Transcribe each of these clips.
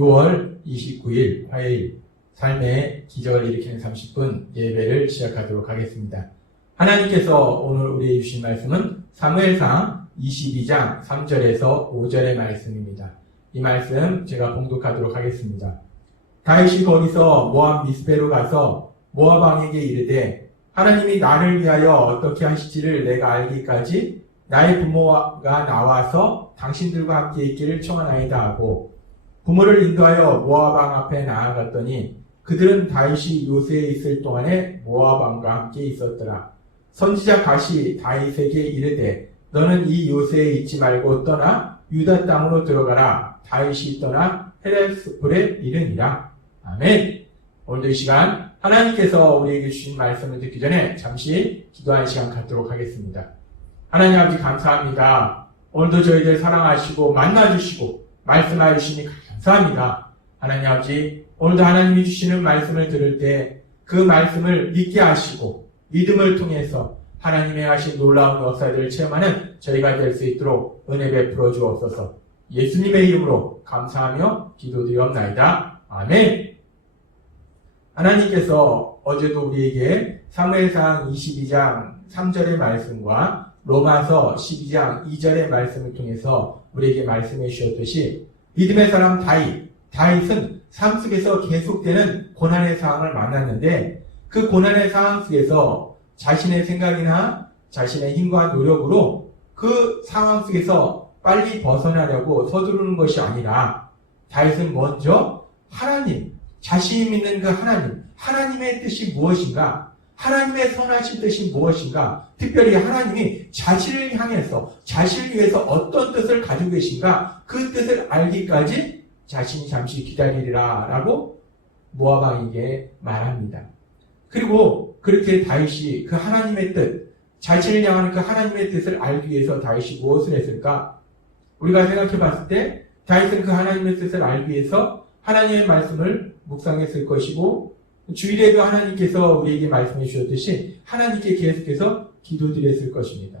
6월 29일 화요일 삶의 기적을 일으키는 30분 예배를 시작하도록 하겠습니다. 하나님께서 오늘 우리에게 주신 말씀은 사무엘상 22장 3절에서 5절의 말씀입니다. 이 말씀 제가 봉독하도록 하겠습니다. 다윗이 거기서 모압 미스베로 가서 모압 왕에게 이르되 하나님이 나를 위하여 어떻게 하실지를 내가 알기까지 나의 부모가 나와서 당신들과 함께 있기를 청하나이다 하고 부모를 인도하여 모압 왕 앞에 나아갔더니 그들은 다윗이 요새에 있을 동안에 모압 왕과 함께 있었더라. 선지자 갓이 다윗에게 이르되 너는 이 요새에 있지 말고 떠나 유다 땅으로 들어가라. 다윗이 떠나 헤레스폴에 이르니라. 아멘. 오늘도 이 시간 하나님께서 우리에게 주신 말씀을 듣기 전에 잠시 기도하는 시간 갖도록 하겠습니다. 하나님 아버지 감사합니다. 오늘도 저희들 사랑하시고 만나주시고 말씀하여 주시니 감사합니다. 하나님 아버지 오늘도 하나님이 주시는 말씀을 들을 때 그 말씀을 믿게 하시고 믿음을 통해서 하나님의 하신 놀라운 역사들을 체험하는 저희가 될 수 있도록 은혜 베풀어 주옵소서. 예수님의 이름으로 감사하며 기도드리옵나이다. 아멘. 하나님께서 어제도 우리에게 사무엘상 22장 3절의 말씀과 로마서 12장 2절의 말씀을 통해서 우리에게 말씀해 주셨듯이 믿음의 사람 다윗은 삶 속에서 계속되는 고난의 상황을 만났는데 그 고난의 상황 속에서 자신의 생각이나 자신의 힘과 노력으로 그 상황 속에서 빨리 벗어나려고 서두르는 것이 아니라 다윗은 먼저 하나님, 자신이 믿는 그 하나님의 뜻이 무엇인가, 하나님의 선하신 뜻이 무엇인가, 특별히 하나님이 자신을 향해서, 자신을 위해서 어떤 뜻을 가지고 계신가, 그 뜻을 알기까지 자신이 잠시 기다리리라 라고 모압 왕에게 말합니다. 그리고 그렇게 다윗이 그 하나님의 뜻, 자신을 향하는 그 하나님의 뜻을 알기 위해서 다윗이 무엇을 했을까? 우리가 생각해 봤을 때 다윗은 그 하나님의 뜻을 알기 위해서 하나님의 말씀을 묵상했을 것이고 주일에도 하나님께서 우리에게 말씀해 주셨듯이 하나님께 계속해서 기도드렸을 것입니다.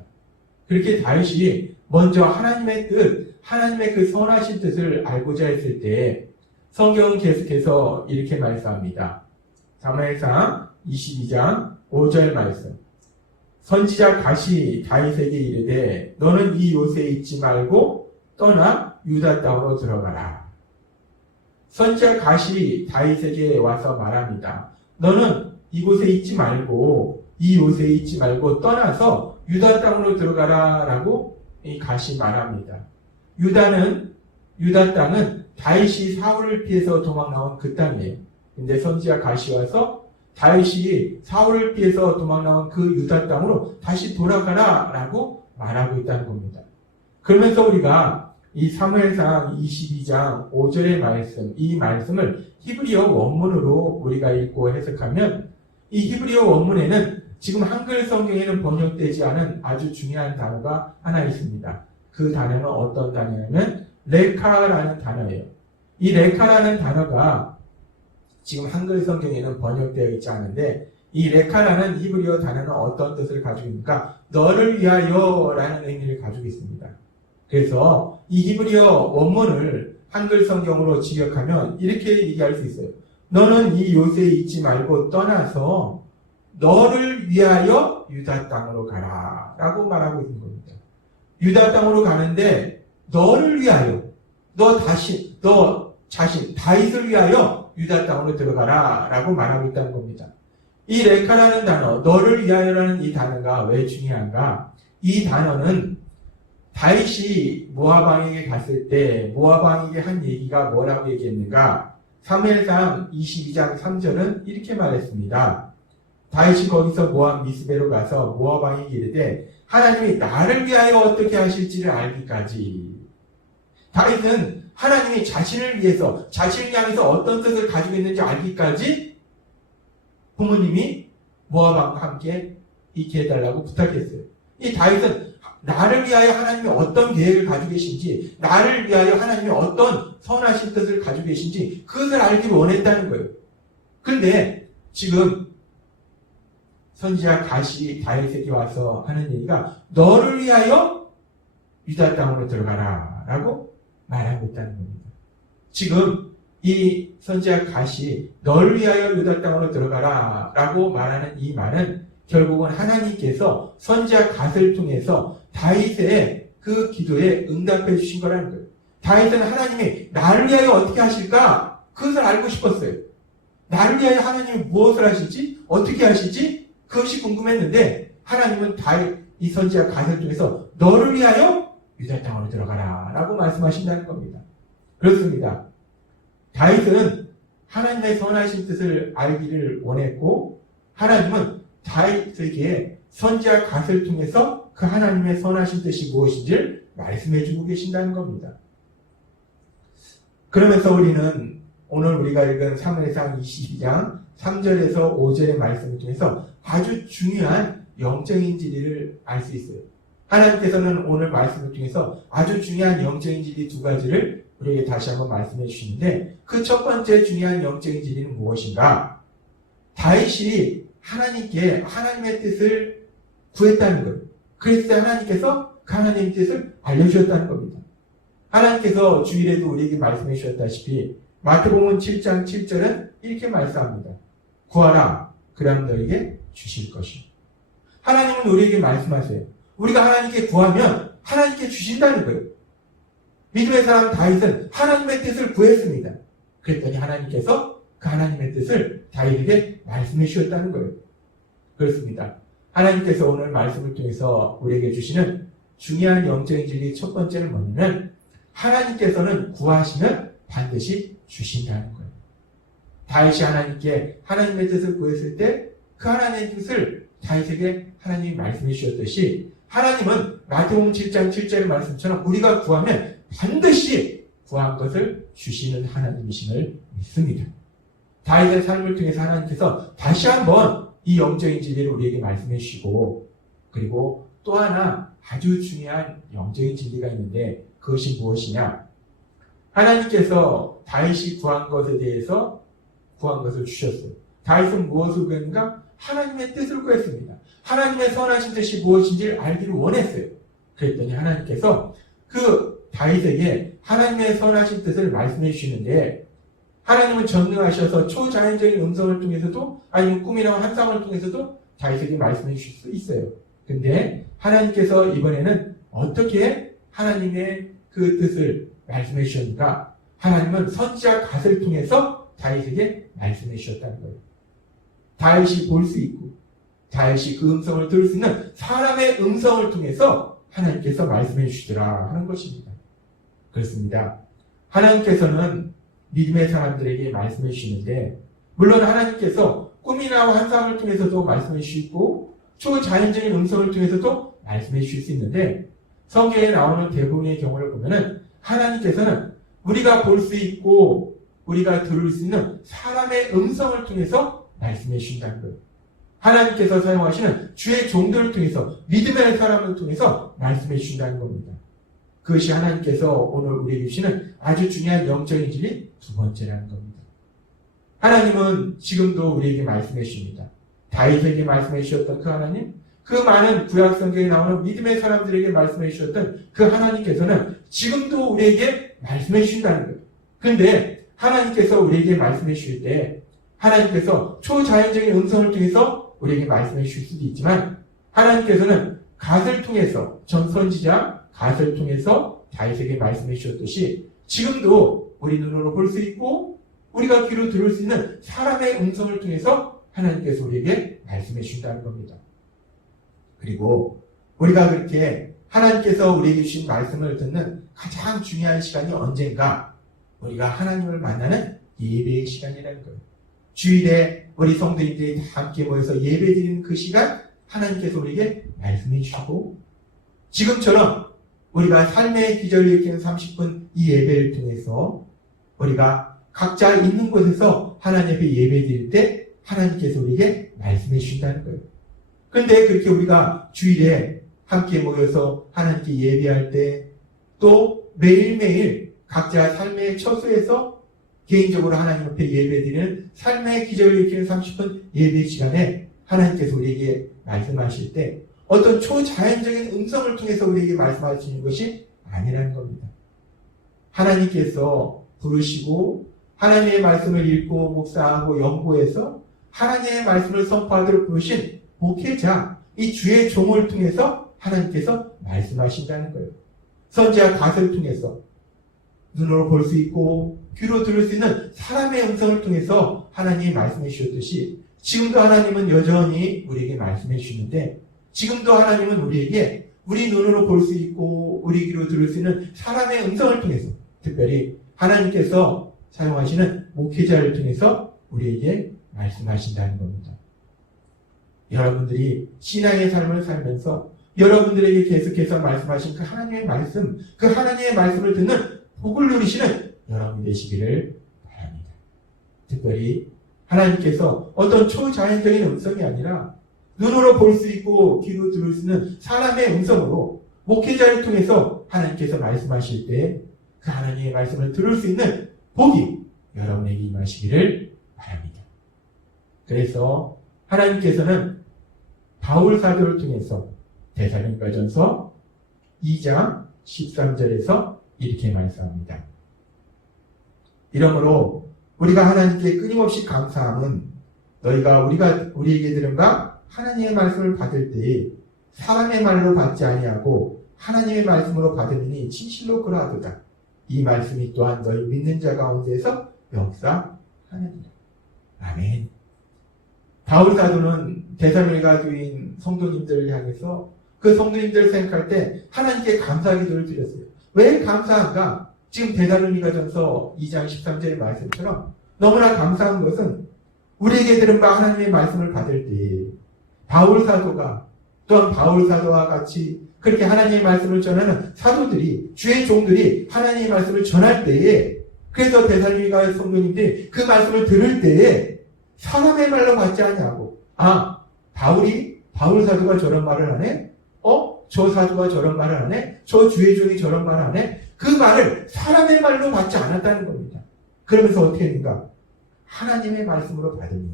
그렇게 다윗이 먼저 하나님의 뜻, 하나님의 그 선하신 뜻을 알고자 했을 때 성경은 계속해서 이렇게 말씀합니다. 사무엘상 22장 5절 말씀. 선지자 갓이 다윗에게 이르되 너는 이 요새에 있지 말고 떠나 유다 땅으로 들어가라. 선지자 갓이 다윗에게 와서 말합니다. 너는 이곳에 있지 말고 이 요새에 있지 말고 떠나서 유다 땅으로 들어가라 라고 이 갓이 말합니다. 유다 땅은 다윗이 사울을 피해서 도망 나온 그 땅이에요. 근데 선지자 갓이 와서 다윗이 사울을 피해서 도망 나온 그 유다 땅으로 다시 돌아가라 라고 말하고 있다는 겁니다. 그러면서 우리가 이 사무엘상 22장 5절의 말씀, 이 말씀을 히브리어 원문으로 우리가 읽고 해석하면 이 히브리어 원문에는 지금 한글 성경에는 번역되지 않은 아주 중요한 단어가 하나 있습니다. 그 단어는 어떤 단어냐면 레카라는 단어예요. 이 레카라는 단어가 지금 한글 성경에는 번역되어 있지 않은데 이 레카라는 히브리어 단어는 어떤 뜻을 가지고 있습니까? 너를 위하여 라는 의미를 가지고 있습니다. 그래서 이 히브리어 원문을 한글 성경으로 직역하면 이렇게 얘기할 수 있어요. 너는 이 요새에 있지 말고 떠나서 너를 위하여 유다 땅으로 가라 라고 말하고 있는 겁니다. 유다 땅으로 가는데 너를 위하여, 너 자신, 다윗을 위하여 유다 땅으로 들어가라 라고 말하고 있다는 겁니다. 이 레카라는 단어, 너를 위하여라는 이 단어가 왜 중요한가? 이 단어는 다윗이 모압 왕에게 갔을 때 모압 왕에게 한 얘기가 뭐라고 얘기했는가? 사무엘상 22장 3절은 이렇게 말했습니다. 다윗이 거기서 모압 미스베로 가서 모압 왕에게 이르되 하나님이 나를 위하여 어떻게 하실지를 알기까지. 다윗은 하나님이 자신을 위해서, 자신을 향해서 어떤 뜻을 가지고 있는지 알기까지 부모님이 모압 왕과 함께 있게 해달라고 부탁했어요. 이 다윗은 나를 위하여 하나님이 어떤 계획을 가지고 계신지, 나를 위하여 하나님이 어떤 선하신 뜻을 가지고 계신지 그것을 알기를 원했다는 거예요. 그런데 지금 선지자 갓이 다윗에게 와서 하는 얘기가 너를 위하여 유다 땅으로 들어가라 라고 말하고 있다는 겁니다. 지금 이 선지자 갓이 너를 위하여 유다 땅으로 들어가라 라고 말하는 이 말은 결국은 하나님께서 선지자 갓을 통해서 다윗의 그 기도에 응답해 주신 거라는 거예요. 다윗은 하나님이 나를 위하여 어떻게 하실까? 그것을 알고 싶었어요. 나를 위하여 하나님이 무엇을 하실지, 어떻게 하실지 그것이 궁금했는데 하나님은 다윗 이 선지자 갓을 통해서 너를 위하여 유다 땅으로 들어가라 라고 말씀하신다는 겁니다. 그렇습니다. 다윗은 하나님의 선하신 뜻을 알기를 원했고 하나님은 다윗에게 선지자 갓을 통해서 그 하나님의 선하신 뜻이 무엇인지를 말씀해주고 계신다는 겁니다. 그러면서 우리는 오늘 우리가 읽은 사무엘상 22장 3절에서 5절의 말씀을 통해서 아주 중요한 영적인 진리를 알 수 있어요. 하나님께서는 오늘 말씀을 통해서 아주 중요한 영적인 진리 두 가지를 우리에게 다시 한번 말씀해 주시는데 그 첫 번째 중요한 영적인 진리는 무엇인가? 다윗이 하나님께 하나님의 뜻을 구했다는 거예요. 그랬을 때 하나님께서 그 하나님의 뜻을 알려주셨다는 겁니다. 하나님께서 주일에도 우리에게 말씀해 주셨다시피 마태복음 7장 7절은 이렇게 말씀합니다. 구하라 그럼 너에게 주실 것이요. 하나님은 우리에게 말씀하세요. 우리가 하나님께 구하면 하나님께 주신다는 거예요. 믿음의 사람 다윗은 하나님의 뜻을 구했습니다. 그랬더니 하나님께서 그 하나님의 뜻을 다윗에게 말씀해 주셨다는 거예요. 그렇습니다. 하나님께서 오늘 말씀을 통해서 우리에게 주시는 중요한 영적인 진리 첫 번째는 뭐냐면 하나님께서는 구하시면 반드시 주신다는 거예요. 다윗이 하나님께 하나님의 뜻을 구했을 때 그 하나님의 뜻을 다윗에게 하나님이 말씀해 주셨듯이 하나님은 마태복음 7장 7절의 말씀처럼 우리가 구하면 반드시 구한 것을 주시는 하나님이심을 믿습니다. 다윗의 삶을 통해서 하나님께서 다시 한번 이 영적인 진리를 우리에게 말씀해 주시고 그리고 또 하나 아주 중요한 영적인 진리가 있는데 그것이 무엇이냐? 하나님께서 다윗이 구한 것에 대해서 구한 것을 주셨어요. 다윗은 무엇을 구했는가? 하나님의 뜻을 구했습니다. 하나님의 선하신 뜻이 무엇인지를 알기를 원했어요. 그랬더니 하나님께서 그 다윗에게 하나님의 선하신 뜻을 말씀해 주시는데 하나님은 전능하셔서 초자연적인 음성을 통해서도 아니면 꿈이나 환상을 통해서도 다윗에게 말씀해 주실 수 있어요. 근데 하나님께서 이번에는 어떻게 하나님의 그 뜻을 말씀해 주셨는가? 하나님은 선지자 갓을 통해서 다윗에게 말씀해 주셨다는 거예요. 다윗이 볼 수 있고 다윗이 그 음성을 들을 수 있는 사람의 음성을 통해서 하나님께서 말씀해 주시더라 하는 것입니다. 그렇습니다. 하나님께서는 믿음의 사람들에게 말씀해 주시는데 물론 하나님께서 꿈이나 환상을 통해서도 말씀해 주시고 초자연적인 음성을 통해서도 말씀해 주실 수 있는데 성경에 나오는 대부분의 경우를 보면은 하나님께서는 우리가 볼 수 있고 우리가 들을 수 있는 사람의 음성을 통해서 말씀해 주신다는 거예요. 하나님께서 사용하시는 주의 종들을 통해서 믿음의 사람을 통해서 말씀해 주신다는 겁니다. 그것이 하나님께서 오늘 우리에게 주시는 아주 중요한 영적인 진리 두 번째라는 겁니다. 하나님은 지금도 우리에게 말씀해 주십니다. 다윗에게 말씀해 주셨던 그 하나님, 그 많은 구약 성경에 나오는 믿음의 사람들에게 말씀해 주셨던 그 하나님께서는 지금도 우리에게 말씀해 주신다는 거예요. 그런데 하나님께서 우리에게 말씀해 주실 때 하나님께서 초자연적인 음성을 통해서 우리에게 말씀해 주실 수도 있지만 하나님께서는 갓을 통해서 전선지자 갓을 통해서 다윗에게 말씀해 주셨듯이 지금도 우리 눈으로 볼 수 있고 우리가 귀로 들을 수 있는 사람의 음성을 통해서 하나님께서 우리에게 말씀해 주신다는 겁니다. 그리고 우리가 그렇게 하나님께서 우리에게 주신 말씀을 듣는 가장 중요한 시간이 언젠가? 우리가 하나님을 만나는 예배의 시간이라는 거예요. 주일에 우리 성도님들이 다 함께 모여서 예배드리는 그 시간 하나님께서 우리에게 말씀해 주시고 지금처럼 우리가 삶의 기절을 일으키는 30분 이 예배를 통해서 우리가 각자 있는 곳에서 하나님 앞에 예배드릴 때 하나님께서 우리에게 말씀해 주신다는 거예요. 그런데 그렇게 우리가 주일에 함께 모여서 하나님께 예배할 때 또 매일매일 각자 삶의 처소에서 개인적으로 하나님 앞에 예배드리는 삶의 기절을 일으키는 30분 예배 시간에 하나님께서 우리에게 말씀하실 때 어떤 초자연적인 음성을 통해서 우리에게 말씀하시는 것이 아니라는 겁니다. 하나님께서 부르시고 하나님의 말씀을 읽고 묵상하고 연구해서 하나님의 말씀을 선포하도록 부르신 목회자, 이 주의 종을 통해서 하나님께서 말씀하신다는 거예요. 선지자 갓을 통해서 눈으로 볼 수 있고 귀로 들을 수 있는 사람의 음성을 통해서 하나님이 말씀해 주셨듯이 지금도 하나님은 여전히 우리에게 말씀해 주시는데, 지금도 하나님은 우리에게 우리 눈으로 볼 수 있고 우리 귀로 들을 수 있는 사람의 음성을 통해서, 특별히 하나님께서 사용하시는 목회자를 통해서 우리에게 말씀하신다는 겁니다. 여러분들이 신앙의 삶을 살면서 여러분들에게 계속해서 말씀하신 그 하나님의 말씀, 그 하나님의 말씀을 듣는 복을 누리시는 여러분 되시기를 바랍니다. 특별히 하나님께서 어떤 초자연적인 음성이 아니라 눈으로 볼 수 있고 귀로 들을 수 있는 사람의 음성으로 목회자를 통해서 하나님께서 말씀하실 때 그 하나님의 말씀을 들을 수 있는 복이 여러분에게 임하시기를 바랍니다. 그래서 하나님께서는 바울 사도를 통해서 데살로니가전서 2장 13절에서 이렇게 말씀합니다. 이러므로 우리가 하나님께 끊임없이 감사함은 너희가 우리에게 들은 바 하나님의 말씀을 받을 때에 사람의 말로 받지 아니하고 하나님의 말씀으로 받으니 진실로 그러하도다. 이 말씀이 또한 너희 믿는 자 가운데에서 역사하느니라. 아멘. 바울 사도는 데살로니가 교인 성도님들을 향해서 그 성도님들을 생각할 때 하나님께 감사 기도를 드렸어요. 왜 감사한가? 지금 데살로니가전서 2장 13절의 말씀처럼 너무나 감사한 것은 우리에게 들은 바 하나님의 말씀을 받을 때 바울 사도가 또한 바울 사도와 같이 그렇게 하나님의 말씀을 전하는 사도들이, 주의 종들이 하나님의 말씀을 전할 때에, 그래서 데살로니가 성도님들이 그 말씀을 들을 때에 사람의 말로 받지 아니하고, 바울 사도가 저런 말을 하네? 저 사도가 저런 말을 하네? 저 주의 종이 저런 말을 하네? 그 말을 사람의 말로 받지 않았다는 겁니다. 그러면서 어떻게 했는가? 하나님의 말씀으로 받으니.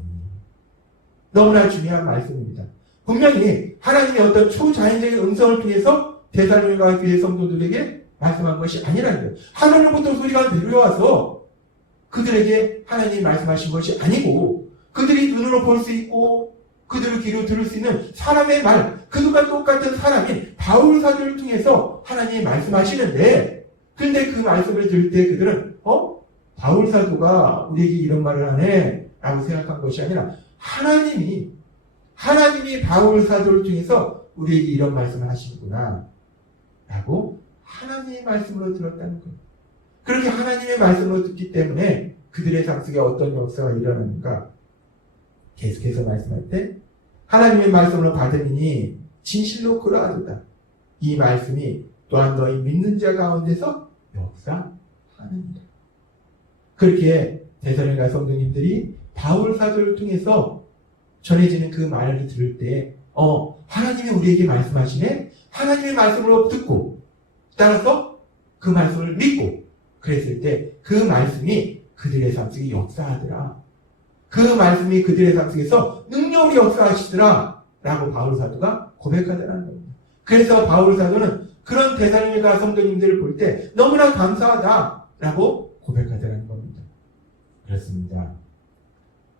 너무나 중요한 말씀입니다. 분명히 하나님의 어떤 초자연적인 음성을 통해서 데살로니가 교회 성도들에게 말씀한 것이 아니라는 거예요. 하늘로부터 소리가 내려와서 그들에게 하나님이 말씀하신 것이 아니고, 그들이 눈으로 볼 수 있고 그들을 귀로 들을 수 있는 사람의 말, 그들과 똑같은 사람인 바울 사도를 통해서 하나님이 말씀하시는데, 근데 그 말씀을 들을 때 그들은 바울 사도가 우리에게 이런 말을 하네 라고 생각한 것이 아니라 하나님이 바울 사도를 통해서 우리에게 이런 말씀을 하시는구나 라고 하나님의 말씀으로 들었다는 거예요. 그렇게 하나님의 말씀으로 듣기 때문에 그들의 삶 속에 어떤 역사가 일어나는가? 계속해서 말씀할 때 하나님의 말씀으로 받으니 진실로 그러하도다. 이 말씀이 또한 너희 믿는 자 가운데서 역사하느니라. 그렇게 데살로니가 성도님들이 바울 사도를 통해서 전해지는 그 말을 들을 때 하나님이 우리에게 말씀하시네? 하나님의 말씀으로 듣고 따라서 그 말씀을 믿고 그랬을 때 그 말씀이 그들의 삶 속에 역사하더라. 그 말씀이 그들의 삶 속에서 능력으로 역사하시더라 라고 바울 사도가 고백하더라는 겁니다. 그래서 바울 사도는 그런 데살로니가 성도님들을 볼 때 너무나 감사하다 라고 고백하더라는 겁니다. 그렇습니다.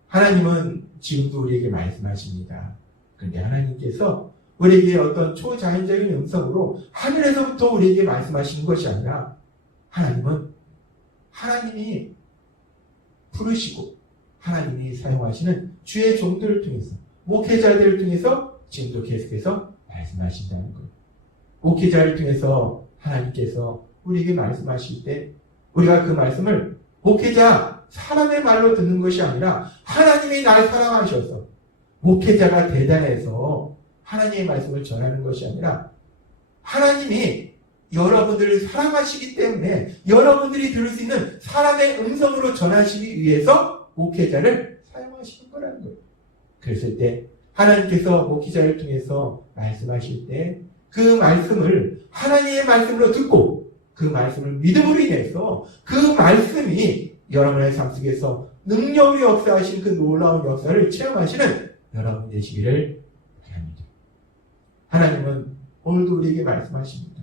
하나님은 지금도 우리에게 말씀하십니다. 그런데 하나님께서 우리에게 어떤 초자연적인 음성으로 하늘에서부터 우리에게 말씀하시는 것이 아니라 하나님이 부르시고 하나님이 사용하시는 주의 종들을 통해서, 목회자들을 통해서 지금도 계속해서 말씀하신다는 거예요. 목회자를 통해서 하나님께서 우리에게 말씀하실 때 우리가 그 말씀을 목회자 사람의 말로 듣는 것이 아니라 하나님이 날 사랑하셔서 목회자가 대단해서 하나님의 말씀을 전하는 것이 아니라 하나님이 여러분들을 사랑하시기 때문에 여러분들이 들을 수 있는 사람의 음성으로 전하시기 위해서 목회자를 사용하시는 거라는 거예요. 그랬을 때 하나님께서 목회자를 통해서 말씀하실 때 그 말씀을 하나님의 말씀으로 듣고 그 말씀을 믿음으로 인해서 그 말씀이 여러분의 삶 속에서 능력으로 역사하신 그 놀라운 역사를 체험하시는 여러분 되시기를 바랍니다. 하나님은 오늘도 우리에게 말씀하십니다.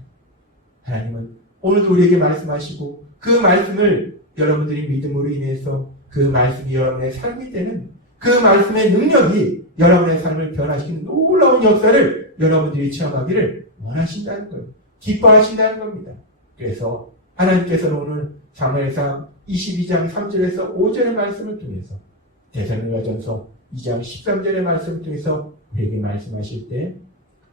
하나님은 오늘도 우리에게 말씀하시고 그 말씀을 여러분들이 믿음으로 인해서 그 말씀이 여러분의 삶이 되는 그 말씀의 능력이 여러분의 삶을 변화시키는 놀라운 역사를 여러분들이 체험하기를 원하신다는 거예요. 기뻐하신다는 겁니다. 그래서 하나님께서는 오늘 사무엘상 22장 3절에서 5절의 말씀을 통해서 데살로니가전서 2장 13절의 말씀을 통해서 우리에게 말씀하실 때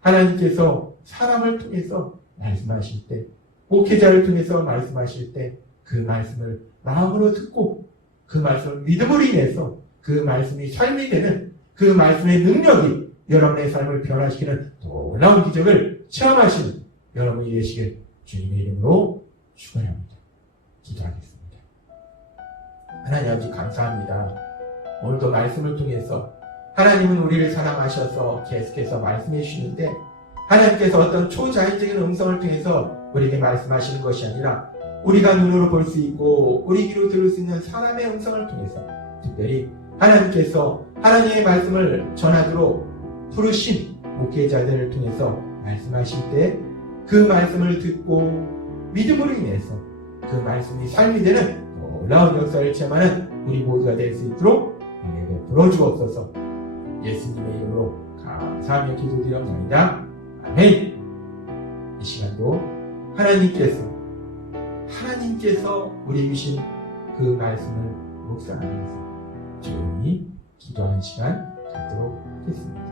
하나님께서 사람을 통해서 말씀하실 때 목회자를 통해서 말씀하실 때 그 말씀을 마음으로 듣고 그 말씀을 믿음으로 인해서 그 말씀이 삶이 되는 그 말씀의 능력이 여러분의 삶을 변화시키는 놀라운 기적을 체험하시는 여러분이 되시길 주님의 이름으로 축원합니다. 기도하겠습니다. 하나님 아버지 감사합니다. 오늘도 말씀을 통해서 하나님은 우리를 사랑하셔서 계속해서 말씀해 주시는데 하나님께서 어떤 초자연적인 음성을 통해서 우리에게 말씀하시는 것이 아니라 우리가 눈으로 볼 수 있고 우리 귀로 들을 수 있는 사람의 음성을 통해서 특별히 하나님께서 하나님의 말씀을 전하도록 부르신 목회자들을 통해서 말씀하실 때 그 말씀을 듣고 믿음으로 인해서 그 말씀이 삶이 되는 놀라운 역사를 체험하는 우리 모두가 될 수 있도록 은혜 베풀어 주옵소서. 예수님의 이름으로 감사하며 기도드립니다. 아멘. 이 시간도 하나님께서 우리에게 주신 그 말씀을 묵상하면서 조용히 기도하는 시간 갖도록 하겠습니다.